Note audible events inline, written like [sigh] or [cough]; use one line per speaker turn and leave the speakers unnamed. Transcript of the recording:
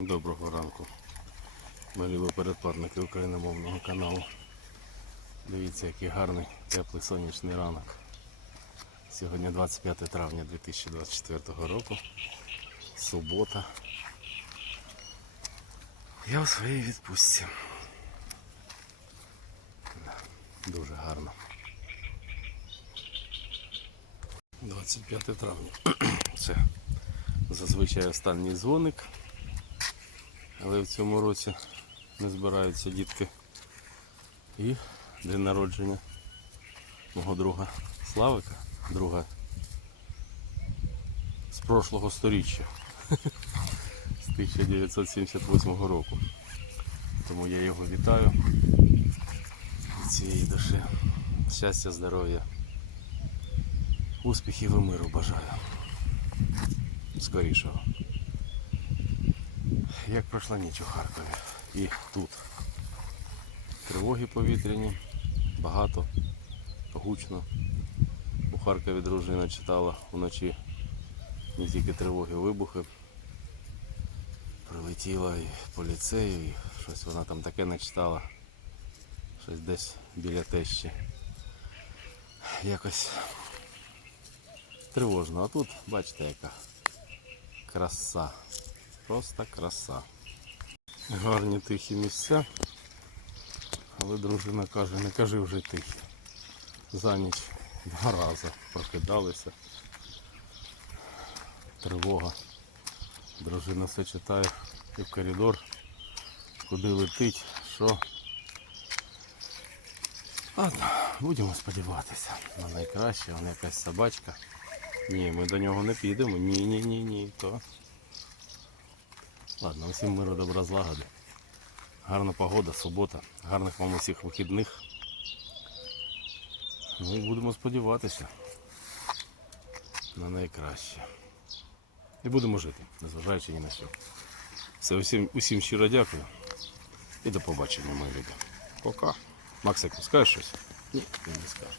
Доброго ранку, мої передплатники україномовного каналу. Дивіться, який гарний теплий сонячний ранок. Сьогодні 25 травня 2024 року. Субота. Я у своїй відпустці. Дуже гарно. 25 травня. [clears throat] Це зазвичай останній дзвоник. Але в цьому році не збираються дітки. І день народження мого друга Славика, друга з прошлого сторіччя, з 1978 року. Тому я його вітаю від цієї душі. Щастя, здоров'я, успіхів і миру бажаю. Скорішого. Як пройшла ніч у Харкові і тут. Тривоги повітряні, багато, гучно. У Харкові дружина читала вночі не тільки тривоги, вибухи. Прилетіла і по ліцею, і щось вона там таке начитала. Щось десь біля тещі. Якось тривожно. А тут, бачите, яка краса. Просто краса. Гарні тихі місця. Але дружина каже, не кажи вже тихі. За ніч два рази прокидалися. Тривога. Дружина все читає і в коридор, куди летить, що. Ладно, будемо сподіватися на найкраще, вона якась собачка. Ні, ми до нього не підемо. Ні, ні, ні, ні. То Ладно, усім миру, добра злагоди. Гарна погода, субота, гарних вам усіх вихідних. Ну і будемо сподіватися на найкраще. І будемо жити, незважаючи ні на що. Все, усім, усім щиро дякую. І до побачення, мої люди. Пока. Максику, скажеш щось? Ні, не скаже.